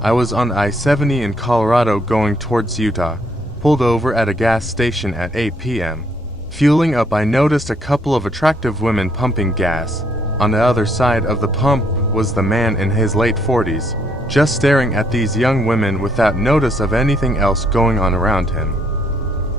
I was on I-70 in Colorado going towards Utah, pulled over at a gas station at 8 p.m. Fueling up, I noticed a couple of attractive women pumping gas. On the other side of the pump was the man in his late 40s, just staring at these young women without notice of anything else going on around him.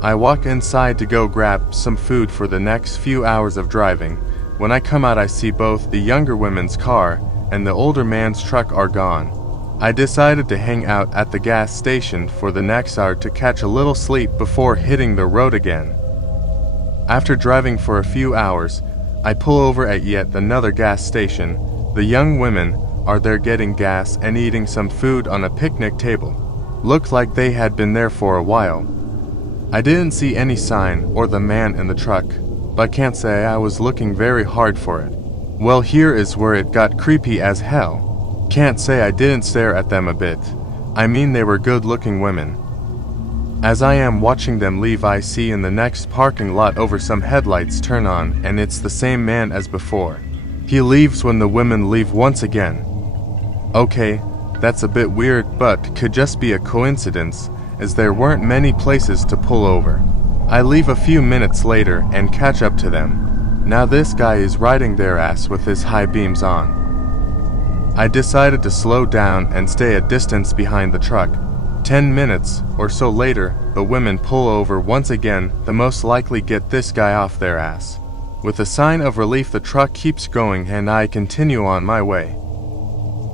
I walk inside to go grab some food for the next few hours of driving. When I come out, I see both the younger women's car and the older man's truck are gone. I decided to hang out at the gas station for the next hour to catch a little sleep before hitting the road again. After driving for a few hours, I pull over at yet another gas station. The young women are there getting gas and eating some food on a picnic table. Looked like they had been there for a while. I didn't see any sign or the man in the truck, but can't say I was looking very hard for it. Well, here is where it got creepy as hell. Can't say I didn't stare at them a bit. I mean, they were good-looking women. As I am watching them leave, I see in the next parking lot over some headlights turn on, and it's the same man as before. He leaves when the women leave once again. Okay, that's a bit weird, but could just be a coincidence, as there weren't many places to pull over. I leave a few minutes later and catch up to them. Now this guy is riding their ass with his high beams on. I decided to slow down and stay a distance behind the truck. 10 minutes or so later, the women pull over once again, to most likely get this guy off their ass. With a sign of relief, the truck keeps going and I continue on my way.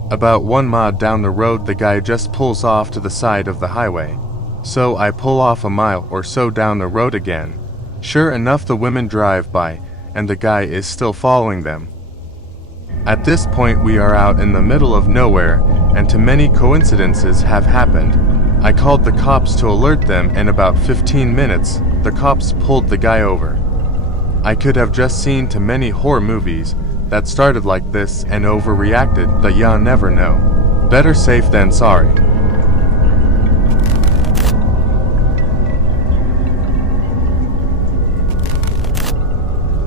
About 1 mile down the road, the guy just pulls off to the side of the highway. So I pull off a mile or so down the road again. Sure enough, the women drive by, and the guy is still following them. At this point, we are out in the middle of nowhere, and too many coincidences have happened. I called the cops to alert them, and about 15 minutes, the cops pulled the guy over. I could have just seen too many horror movies that started like this and overreacted, but y'all never know. Better safe than sorry.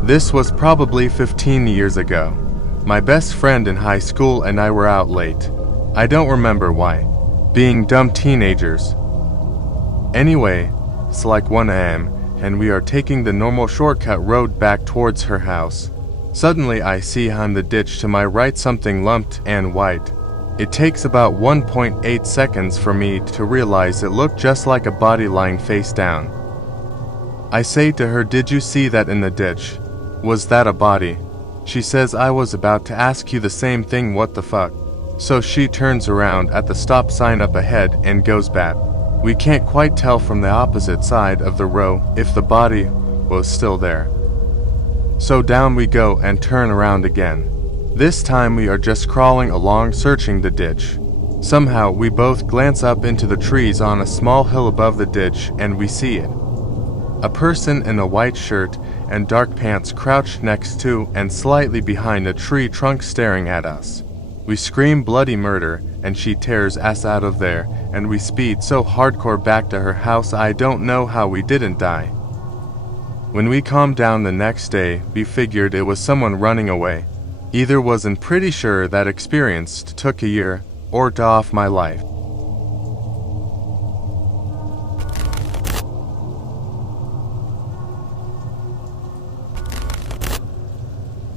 This was probably 15 years ago. My best friend in high school and I were out late. I don't remember why. Being dumb teenagers. Anyway, it's like 1 a.m. and we are taking the normal shortcut road back towards her house. Suddenly I see on the ditch to my right something lumped and white. It takes about 1.8 seconds for me to realize it looked just like a body lying face down. I say to her, "Did you see that in the ditch? Was that a body?" She says, "I was about to ask you the same thing, what the fuck?" So she turns around at the stop sign up ahead and goes back. We can't quite tell from the opposite side of the road if the body was still there. So down we go and turn around again. This time we are just crawling along searching the ditch. Somehow we both glance up into the trees on a small hill above the ditch and we see it. A person in a white shirt and dark pants crouched next to and slightly behind a tree trunk staring at us. We scream bloody murder and she tears us out of there and we speed so hardcore back to her house. I don't know how we didn't die. When we calmed down the next day, we figured it was someone running away. Either wasn't pretty sure that experience took a year or to off my life.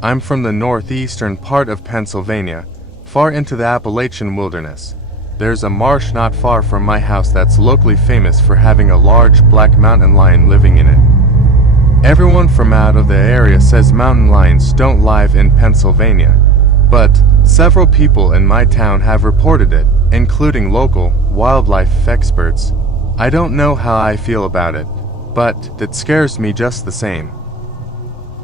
I'm from the northeastern part of Pennsylvania, far into the Appalachian wilderness. There's a marsh not far from my house that's locally famous for having a large black mountain lion living in it. Everyone from out of the area says mountain lions don't live in Pennsylvania, but several people in my town have reported it, including local wildlife experts. I don't know how I feel about it, but it scares me just the same.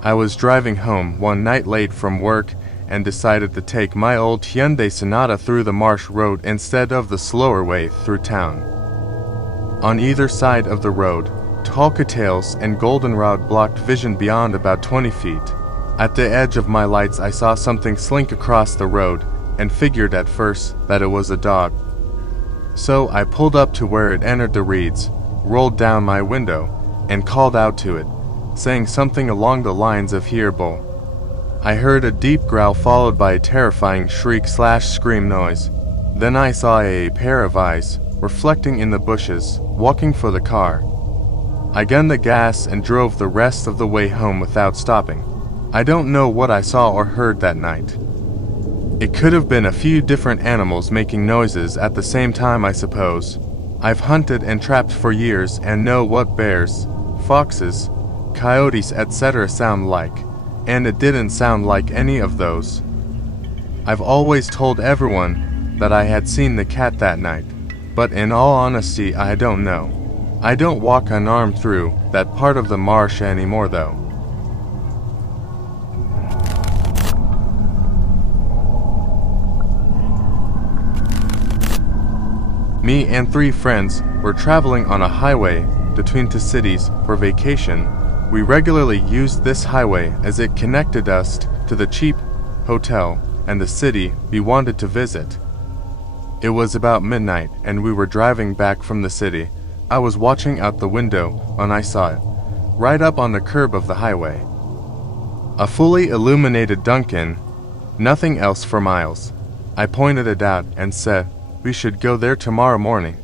I was driving home one night late from work and decided to take my old Hyundai Sonata through the marsh road instead of the slower way through town. On either side of the road, tall cattails and goldenrod blocked vision beyond about 20 feet. At the edge of my lights I saw something slink across the road and figured at first that it was a dog. So I pulled up to where it entered the reeds, rolled down my window, and called out to it, saying something along the lines of "Here, bull." I heard a deep growl followed by a terrifying shriek/scream noise. Then I saw a pair of eyes, reflecting in the bushes, walking for the car. I gunned the gas and drove the rest of the way home without stopping. I don't know what I saw or heard that night. It could have been a few different animals making noises at the same time, I suppose. I've hunted and trapped for years and know what bears, foxes, coyotes, etc. sound like, and it didn't sound like any of those. I've always told everyone that I had seen the cat that night, but in all honesty, I don't know. I don't walk unarmed through that part of the marsh anymore though. Me and 3 friends were traveling on a highway between 2 cities for vacation. We regularly used this highway as it connected us to the cheap hotel and the city we wanted to visit. It was about midnight and we were driving back from the city. I was watching out the window when I saw it, right up on the curb of the highway. A fully illuminated Dunkin', nothing else for miles. I pointed it out and said, we should go there tomorrow morning.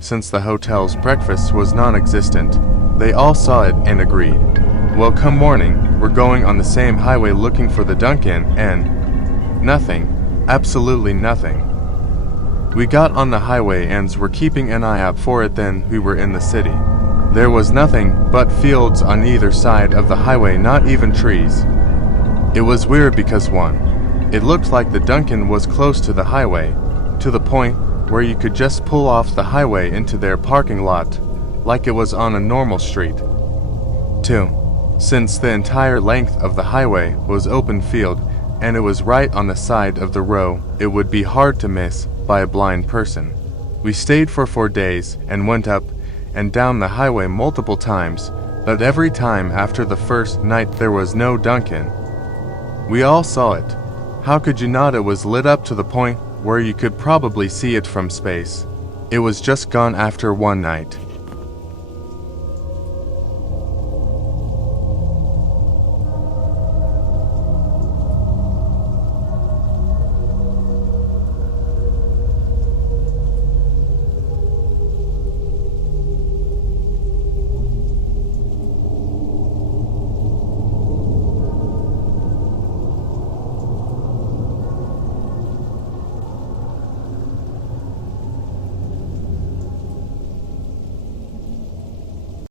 Since the hotel's breakfast was non-existent, they all saw it and agreed. Well, come morning, we're going on the same highway looking for the Dunkin', and nothing, absolutely nothing. We got on the highway and were keeping an eye out for it. Then we were in the city. There was nothing but fields on either side of the highway, not even trees. It was weird because it looked like the Dunkin' was close to the highway, to the point where you could just pull off the highway into their parking lot, like it was on a normal street. 2. Since the entire length of the highway was open field and it was right on the side of the road, it would be hard to miss by a blind person. We stayed for 4 days and went up and down the highway multiple times, but every time after the first night there was no Dunkin'. We all saw it. How could you not? It was lit up to the point where you could probably see it from space. It was just gone after one night.